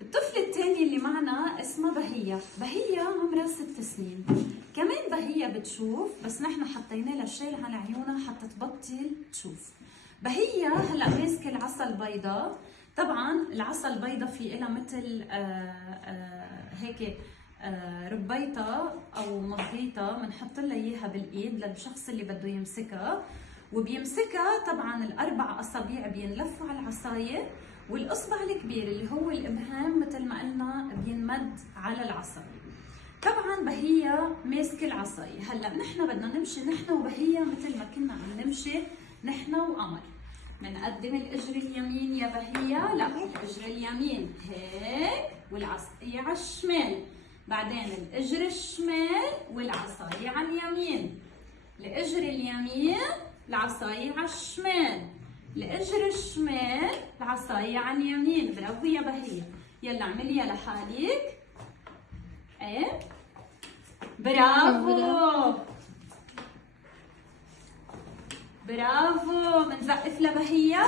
الطفل الثاني اللي معنا اسمها بهية. بهية عمرها 6 سنين. كمان بهية بتشوف، بس نحن حطينا لها شيل على عيونها حتى تبطل تشوف. بهية هلا ماسكه العصا البيضاء. طبعا العصا البيضاء في لها مثل هيك ربيطة او مضيطة، بنحط لها اياها بالايد للشخص اللي بده يمسكها، وبيمسكها. طبعا ال4 اصابع بينلفوا على العصايه، والاصبع الكبير اللي هو الابهام مثل ما قلنا بينمد على العصايه. طبعا بهية ماسكه العصايه. هلا نحن بدنا نمشي نحن وبهية مثل ما كنا عم نمشي نحن وقمر. بنقدم الاجر اليمين يا بهية، لا الاجر اليمين هيك والعصايه على الشمال، بعدين الاجر الشمال والعصايه على اليمين، الاجر اليمين العصايه على الشمال، الاجر الشمال العصايه على اليمين. برافو يا بهية، يلا اعمليها لحالك. ايه برافو برافو. بنزقف لبهية.